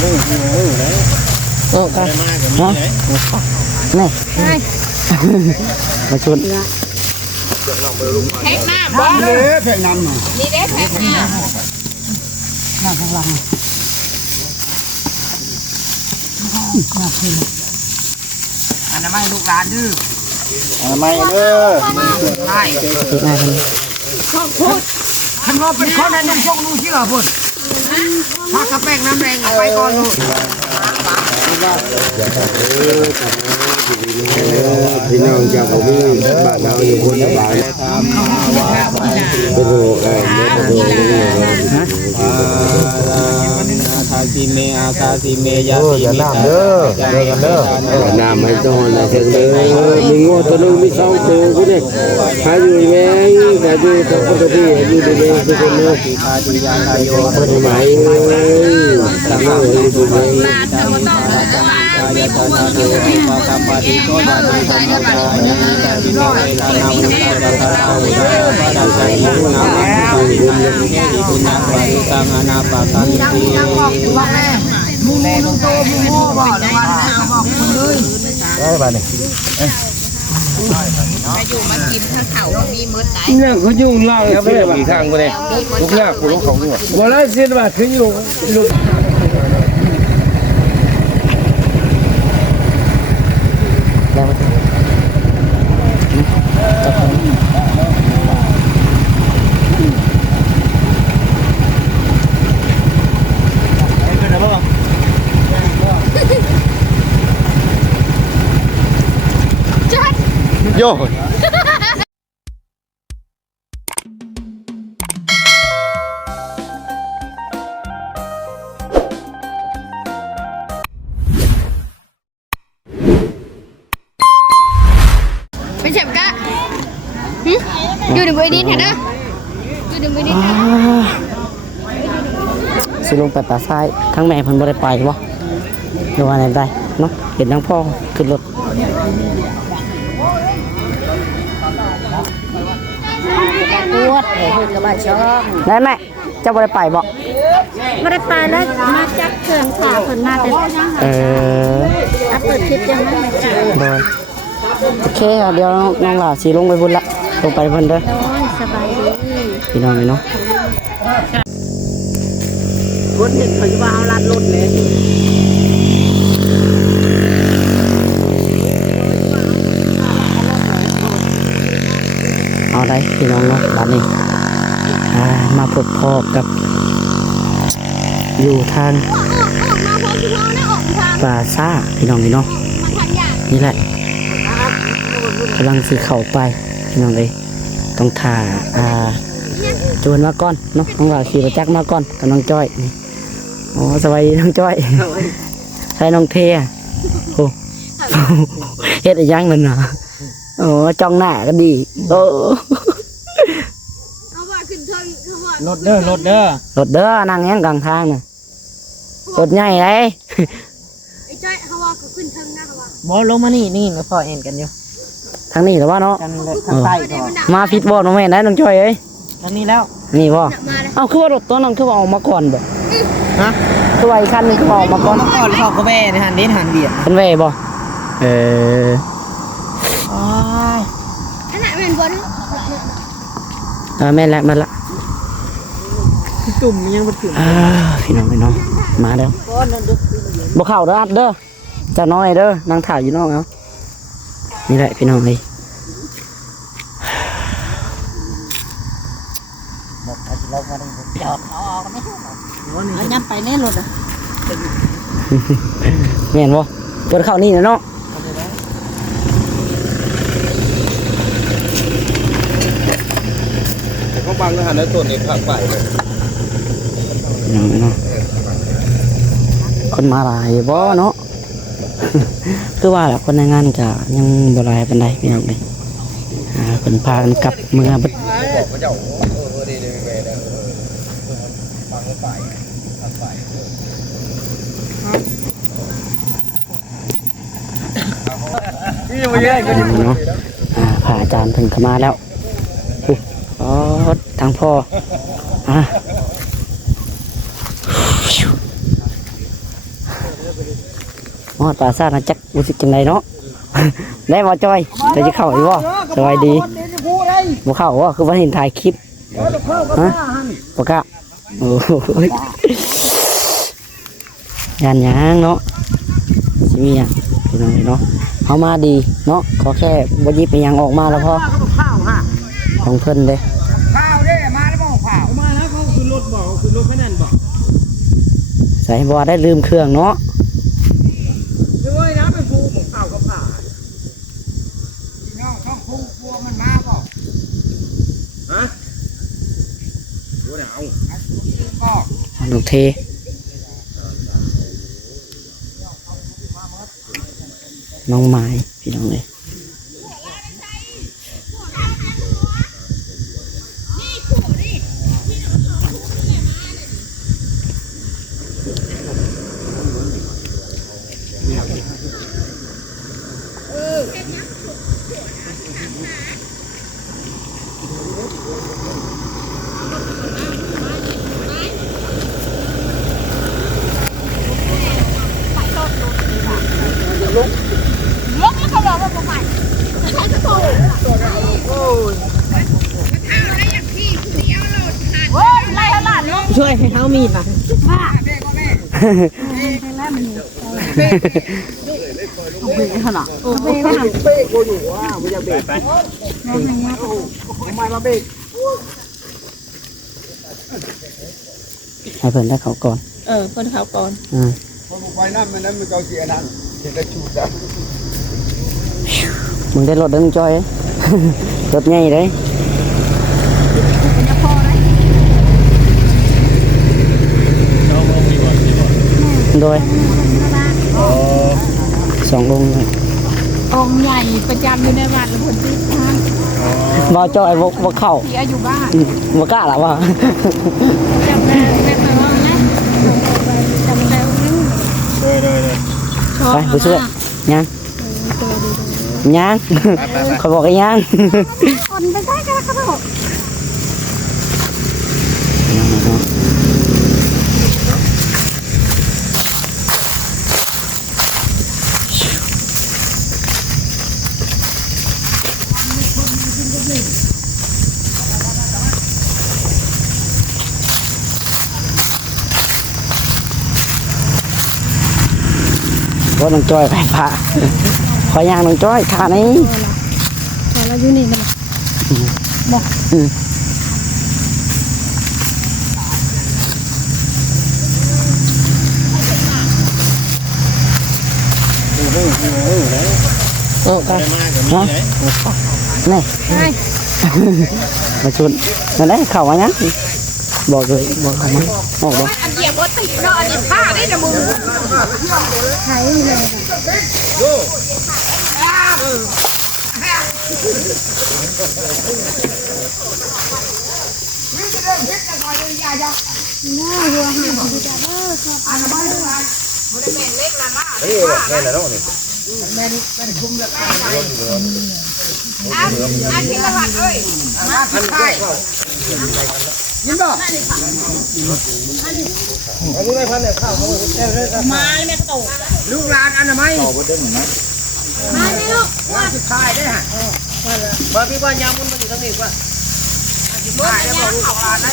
โอ้กันเนาะนี่มาชุนแพ็กน้ำบ้างเลยแพ็กน้ำนี่เด้แพ็กน้ำข้างหลังอันนั้นไม่ลูกหลานดื้อไม่เด้อใช่ขันว่าเป็นคนในนุ่งชงนุ่งเชื่อพุ่นถ้ากระแป้งน้ำแรงไปก่อนลูกพี่น้องจากผมบ้านเราอยู่คนละบ้านเป็นโรคอะไรเป็นโรคทาสีเมอาคาสีเมยาสีเมเด้อน้ำให้ต้อนนะเถิดเลยมีงูตัวนึงมีสองตัวกูเนี่ยหาอยู่แม่หาอยู่ทั้งคนที่อยู่ในเมืองทุกคนเลยทาดียาทายโยคนใหม่ตั้งเลยดูเลยยาทานาโยปากรรมปฏิโชดาติธรรมะยานิจาวิโนเอลานามุตตะตะตะอุดาปะดาสัยมุนามุตุปุญญาปาริสังอนาปะคันติบอกแม่มูลุงโตมูโม่บอกเลยวันบอกคุณเลยได้ป่ะเนี่ยมาอยู่มากินข้าวเข่ามีมืดไหนเนี่ยเขายุ่งเล่าครับไม่ได้กี่ทางกูเนี่ยลูกหน้ากูลูกของกูวันละสิบบาทคืออยู่ลูกโย่เป็นเจ็บกะอยู่ในบริดินเห็นนะอยู่ในบริดินสิลงไปป่าทรายทั้งแม่เพิ่นบ่ได้ไปบ่หรือว่าไหนได้เนาะเห็นทั้งพ่อขึ้นรถปวดเห็นกับบ้านช่องได้แม่เจ้าบ่ได้ไปบ่ไม่ได้ไปแล้วมาจักเครื่องขาคนมาแต่เปิดคลิปยังไม่เจอโอเคเดี๋ยวน้องหลาสิลงไปบุญละลงไปเพิ่นเด้อสบายดีพี่น้องเนาะคนเห็นเขาว่าเอาลัดรถเลยเอาได้พี่น้องเนาะบ้านนี้มาพบพ่อกับอยู่ทางป่าซ่าพี่น้องเนาะนี่แหละกำลังสิเข้าไปพี่น้องเลยต้องถ่าจวนมาก่อนเนาะน้องหลาขี่ประจักษ์มาก่อนกับน้องจ้อยนี่อ๋อสบายดีน้องจ้อยใช่น้องเทียโอ้เฮ็ดอะไรยังมันนะโอ้จ้องหน้าก็ดีโอ้รถเด้อรถเด้อนั่งยังกลางทางน่ะรถใหญ่เลยไอ้จ้อยเขาว่าเขาขึ้นเทิงนะเขาว่าบอลลงมานี่มาพอเอ็นกันอยู่ทางนี้หรือว่าเนาะทางใต้มาฟิตบอลน้องแม่ได้น้องจ้อยเอ้ยทางนี้แล้วนี่บ่เอ้าคือว่ารถตัวน้องคือว่าออกมาก่อนบ่ฮะคือว่าอีกคันนึงคือออกมาก่อนเขาก็แว่ในหันเด่นหันเบียดเป็นแว่บ่ขนาดเป็นบนแม่ละมาละจุ่มยังบ่ถึงพี่น้องมาเด้อบ่เข้าเด้ออัดเด้อจะน้อยเด้อนั่งถ่ายอยู่นอกเอานี่แหละพี่น้องเลยเอาย้ำไปแน่รถอ่ะแม่นบ่เปิดเข้านี่นะเนาะเขาบังนะฮะแล้วตัวนี้ผักไปเลยเนาะคนมาหลายบ่เนาะคือว่าแหละคนในงานก็ยังบ่หลายปานใดพี่น้องเลยเพิ่นพากันกลับเมืองเบิดเนาะพาอาจารย์ถึงเข้ามาแล้วอ๋อทางพ่อ น ฮอดปราสาทนะจักรู้สึกจังไดเนาะ ได้บ่จอยจะเข้าอีกบ่สบายดีบ่เข้าบ่คือว่าเห็นถ่ายคลิปฮะบ่กล้าโอ้ยงานหยังเนาะสิมีหยังพี่น้องเนาะเฮามาดีเนาะขอแค่บ่หยิบอีหยังออกมาแล้วพอ ข้าวฮะ ของเพิ่นเด้ ข้าวเด้มาแล้วบ่ข้าวมาแล้วเขาขึ้นรถบ่ขึ้นรถแค่นั้นบ่ ใส่บ่ได้ลืมเครื่องเนาะ ด้วยนะเป็นผู้ของข้าวกับผ้าน้องช่องผู้กลัวมันมาบ่ฮะดูหนาวก็ ลูกเทน้องไม้พี่น้องเลยช่วยให้เขามีดนะให้เพิ่นได้เขาก่อน เพิ่นเขาก่อน คนไปนั่นมันนั้นมันเกาเสียนั่นเห็นกระชูด มึงได้รถเดินจอย รถใหญ่เลยโดย2 องค์เลย องค์ใหญ่ประจำอยู่ในวัดแล้วเพิ่นที่ทาง บ่จอยบ่เข้า เสียอยู่บ้าน บ่กล้าล่ะว่า จำได้แต่ว่านะจำได้นึง ไปไปช่วยยังยังเขาบอกให้ยัง คนไปได้กันครับผม ว่าน้องจ้อยไปพระขอย่างน้องจ้อยท่านี้ พอเราอยู่นี่มันบอก โอ้ครับฮะนี่มาชวนนั่นได้เข่ามายังบอกเลยบอกเขามาออกบอก อันเดียวบ่ติดเนาะอันนี้ผ้าได้นะมึงใช้เลยอันที่ละวันเอ้ย ยินบ่ มาเลยแม่โต ลูกหลานอันไหม มาเลยลูก ว่าสุดท้ายได้ฮะว่าพี่ว่ายามมันอยู่ทางนี้ว่าสุดท้ายได้บอกลูกหลานได้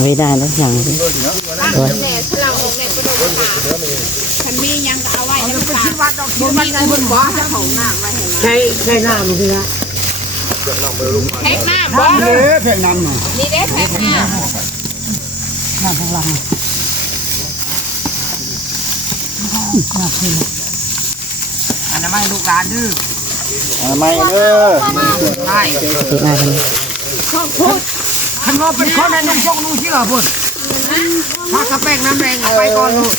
ไม่ได้แล้วอย่างนี้ แม่ฉลาดแม่กระโดดขาฉันมียังก็เอาไว้ให้ เป็น ฝา ที่วัดดอกที่มันไงบนบ่อของน้ำไว้ใช่น้ำคือฮะ แพ็กหน้าบ่ เด้อแผ่นน้ำน่ะ นี่เด้แพ็กหน้า น้ำข้างล่างอันนั้นไม่ลูกหลานดื้อ ไม่เด้อ ใช่ ติดหน้ากัน ขันว่าเป็นคนให้นุ่งชงนุ่งเชื่อพุ่นถ้ากระแป้งน้ำแดงไปก่อนลูก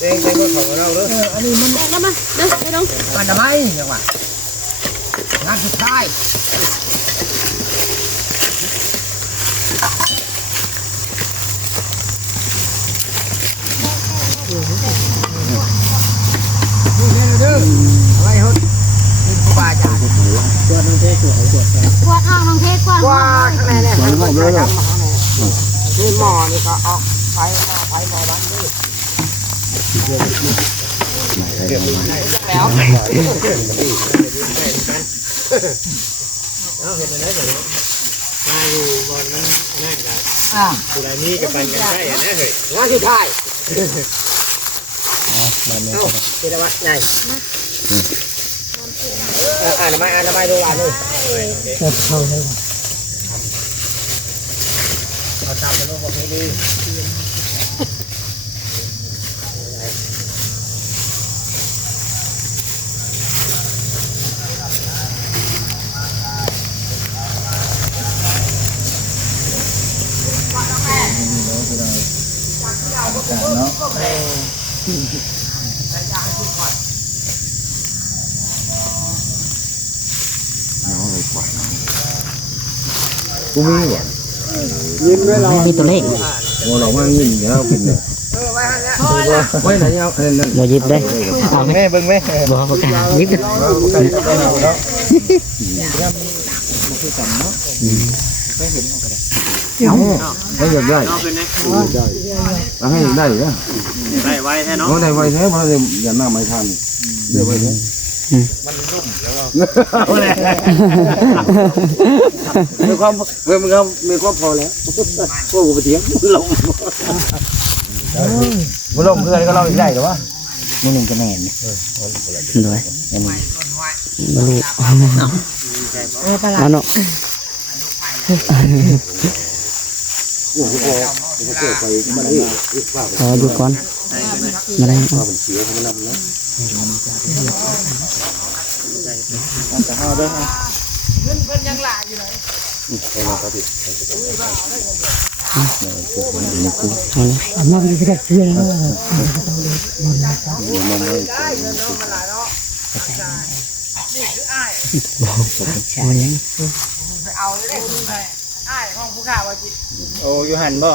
เองก็ของเราเด้อ อันนี้มัน แล้วมาเด้อไปน้อง อันนั้นไม่จังหวะงานสุดท้ายดูเด้ออะไรฮะเป็นผู้บาจ่า ขวดออกน้องเทศขวด ว่าข้างในเนี่ยมันก็จะทำมาข้างในนี่หม้อนี่ก็ออกไฟหม้อบ้านด้วย งานที่ถ่ายเป็นอะไรไงอ่านทำไมดูอ่านเลยเอาตามไปโลกประเพณี กูมีว่ะ ยิ้มด้วยเรา มีตัวเลข โอ้เรามันยินแล้วกินเนี่ยไว้ไหนเอานั่น บ่หยิบได้เอาไหม แม่เบิ่งแม่ บ่ประกาศหยิบ ไม่อยากได้ให้ได้เหรอ ได้ไว้แท้เนาะ ได้ไว้แท้เพราะอย่าหน้าไม่ทันเดี๋ยวไว้แท้มีความพอแล้วพวกกูไปเถียงลง บุลมเพื่อนก็เราใหญ่หรือวะ นี่หนึ่งจะแม่นด้วยอันนี้บ่รู้เอาเนาะขอดูก่อนมาได้เอามาดีก็เชื่อแล้วโอ้ยูหันบ่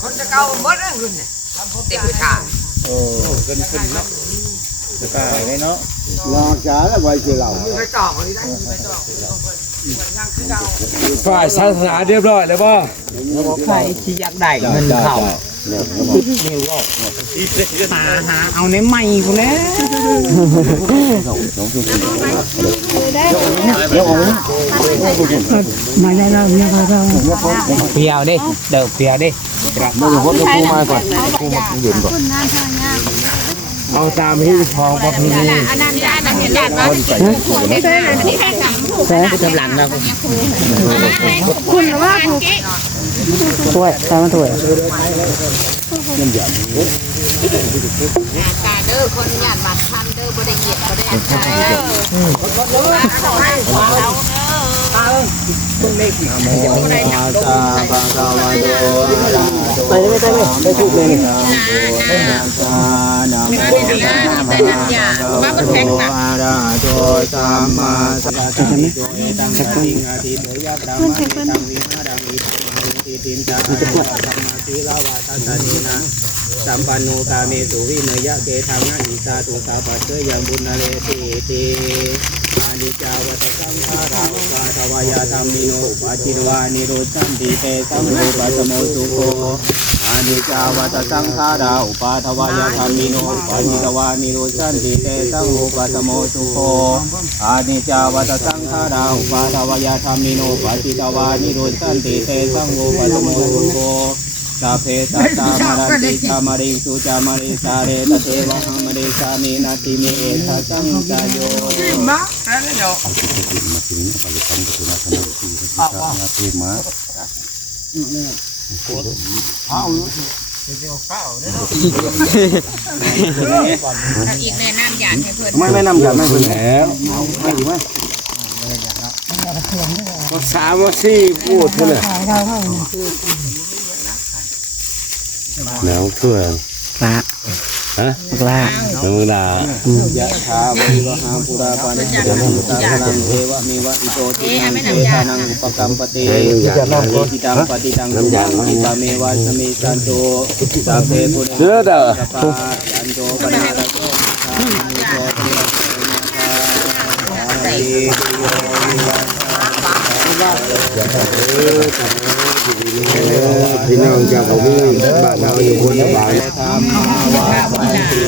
คนจะเก่าเบิดเรื่องเนี่ยเด็กผู้ชาย โอ้ขึ้นเนาะจะกล้าไหมเนาะ ลองจ้าแล้วไว้คือเรา ไปจ่อคนนี้ได้ไปจ่อยังคือเรา ฝ่ายศาสนาเรียบร้อยแล้วป่ะ ใครที่ยักได้เงินเข่าหาเอาในใหม่กูแล้ว มาได้แล้วเนี่ยเรา เพียวดิเดี๋ยวเพียวดิ ไม่ต้องพดกูมาก่อนกูมาเย็นก่อนเอาตามที่พอพอพีนี่ อันนั้นยาอันนั้นยาว่าอันนี้แค่สาม ใช่ กำลังนะ คุณว่า ถ้วยตามมาถ้วย ตาเด้อคนหยาดบัตรพันเด้อบริเกียรบริอันใจเด้อไปไม่ได้เลยไปถูกเลย แต่น้ำยาว่ามันแพงหนัก โดยธรรมะสัจจะมิโตเอตังสังอาทิโตยะปรามาทิตังวิหารังอิทังติตินจาธรรมะศีลาวาทัสสะนีนะสัมปันโนกาเมสุวิเนยะเกทังนะอิสาตุสาปัสเสยังบุญนาเลติติอานิจจาวัตสังขาราอุปาทวายาธรรมิโนอุปาจิรวานิโรธันติเตสังโฆปัสโมสุโฆอานิจจาวัตสังขาราอุปาทวายาธรรมิโนอุปาจิรวานิโรธันติเตสังโฆปัสโมสุโฆอานิจจาวัตสังขาราอุปาทวายาธรรมิโนอุปาจิรวานิโรธันติเตสังโฆปัสโมสุโฆสัพเพสัตตามารันติจามาริสุจามาริสาเรตเทวะหัมริสามีนาติเมเอทะสังจโย มาแล้วเดี๋ยว อีกในน้ำหยาดให้เพื่อน ไม่นำอย่างไม่เป็นแล้วไม่อยู่ไหมสามว่าสี่พูดเลยแล้วเพื่อน ละ ฮะ ละ ธรรมดาย ะถาวะริวหาปุราปานิจจานังตานังเทวะมีวะอิโตตินังเทตานังอุปกัมปติทิตังปฏิตังตุมังอิตาเมวะสมิสันโตสัพเพปุเร เสือเด้อ ปายันโตปนาระโตธรรมิโตเทวะนาคาติโยวิวัช พี่น้องจากผมนี่บ้านเราอยู่คนสบาย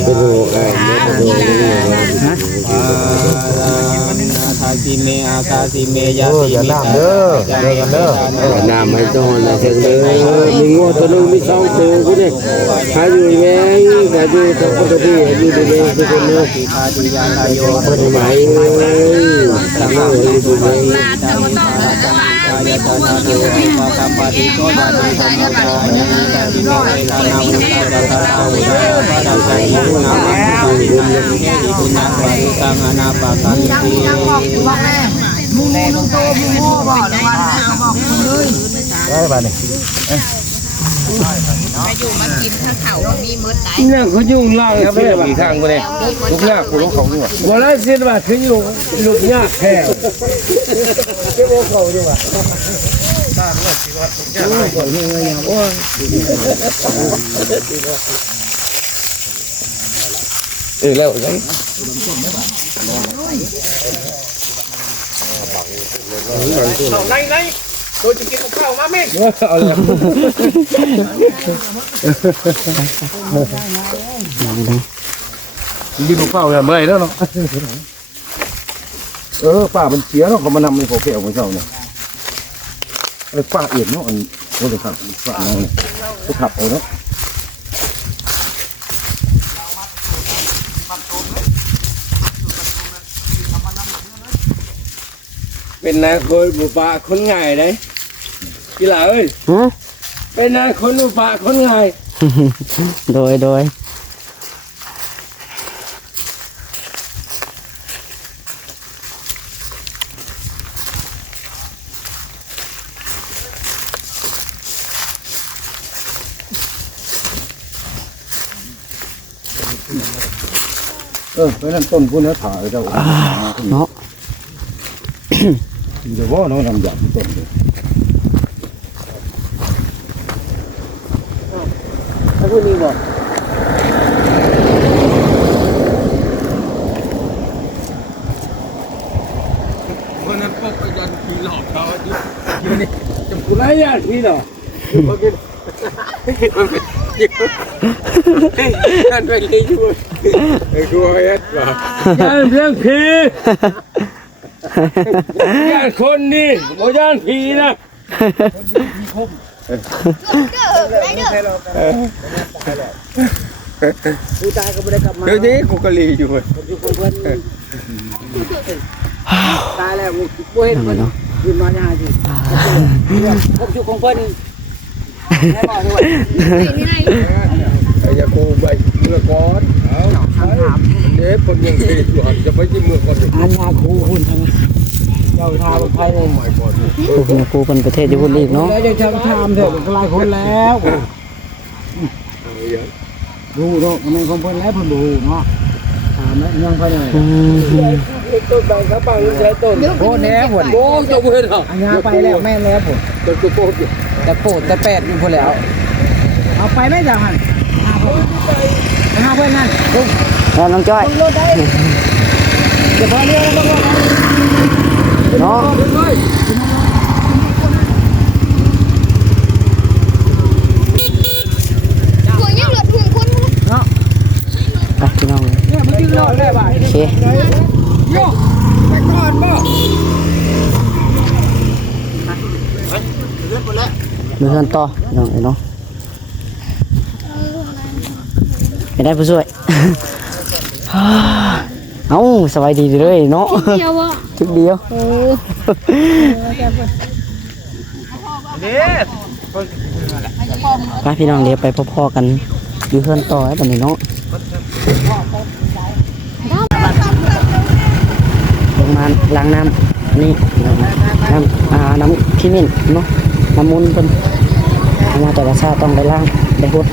เป็นโรคอะไรเนี่ยเป็นโรคนี่ ทาสีเมอาคาสีเมยาสีเมตาน้ำให้ต้นนะเถิงเลยมีงูตัวนึงมีสองตัวกูเนี่ยหาอยู่แม่หาอยู่ทั้งคนที่อยู่ดีๆทุกคนเนาะ ทาติยาทายโย คนใหม่ทำอะไรอยู่ดี กายตนาโยปะกัมปะติโสยาติสัมมาทายาตาติโยเอลานามุตตะตะตะอุดาปะดาไสมุนามุตตะเยติปุญญาปะริตังอนาปะคันติได้ป่ะนี่ มาอยู่มากินข้าวเขามีมืดไหน เนี่ยเขายุ่งล่างครับเนี่ยมีทางกูเนี่ยลูกยากกูรู้เขาด้วยว่าแล้วสิว่าถึงอยู่ลูกยากแค่แล้วไงตัวจะกินข้าวมาแม่เอาเลยยืนเฝ้าเลยเมื่อยแล้วเนาะป้ามันเสียเนาะเขามานำในโปรเกลของเจ้าเนี่ยไอ้ป้าเอียดเนาะอันโอ้ยครับป้าน้องเนี่ยก็ขับเอาเนาะเป็นนายคนบุปผาคนง่ายเลยกีฬาเอ้ยเป็นนายคนบุปผาคนง่าย โดยไปนั่นต้นพวกนี้ถ่ายเจ้าเนาะ เดี๋ยวว่าน้องนำหยาบต้นเลยถ้าพูดนี้บอกวันนั้นพบกันยันผีหลอกเขาจะพูดอะไรอ่ะพี่เนาะนั่นเป็นลีช่วยไอ้กูเอ็ดว่ะย่านเรื่องผีย่านคนนี่โมย่านผีนะกูตายก็ไม่ได้กลับมาเดี๋ยวนี้กูก็ลีอยู่ตายแล้วกูเห็นมันยืนมาหน้าสิพบชุกของเพิ่นได้บอกด้วยไอ้ยาคูใบเมื่อก่อนเด็กคนยังเด็กอยู่จะไปที่เมื่อก่อน อันนาคูหุ่นเจ้าทาไปเลย คุณครูเป็นประเทศญี่ปุ่นอีกเนาะ แล้วจะทำเถอะหลายคนแล้วดูเนาะมันของเพิ่นแล้วเพิ่นดูเนาะถามแล้วยังไปเลยต้นใบกระปังใช้ต้นโอ้แน่ผลโอ้เจ้าเพิ่นอันยาไปแล้วแม่แล้วผลต้นโคตรแต่โปดแต่แปดอยู่พอแล้วเอาไปไม่จังหันหาเพื่อนนั่นลุง แล้วน้องจ้อย รถได้เดี๋ยวพอเรียกแล้วก็เนาะไปพี่น้อง เนี่ยมันยืนรอได้ป่ะ โอเค โยกไปก่อนบ่ มือเพื่อนต่อน้องเนาะไปได้ผู้ช่วย เอ้าสบายดีเลยเนาะเดียวอ่ะทุกเดียวไปพี่น้องเดี๋ยวไปพ่อๆกันอยู่เพื่อนต่อให้แบบนี้เนาะลงมาล้างน้ำนี่น้ำขี้มิ้นเนาะน้ำมูลเป็นมาแต่ละชาต้องได้ล้างได้หด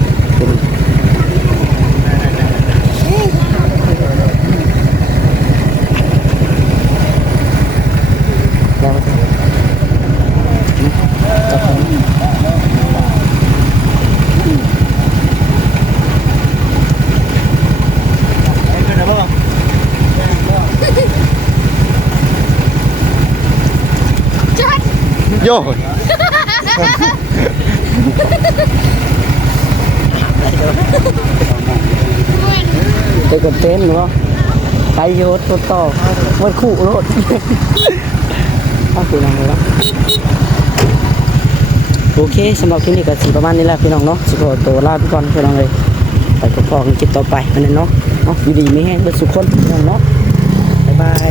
แล้วโย่ ไปกับเต้นเนาะไปโยตัวต่อมันคู่รถเอาพี่น้องเลยละโอเคสำหรับคลิปนี้ก็สิประมาณนี้แหละพี่น้องเนาะสิขอตัวลาไปก่อนพี่น้องเลยไปกับพ่อกันคลิปต่อไปนั่นเนาะอยู่ดีไม่แห้งเบิดสุขคนพี่น้องเนาะบ๊ายบาย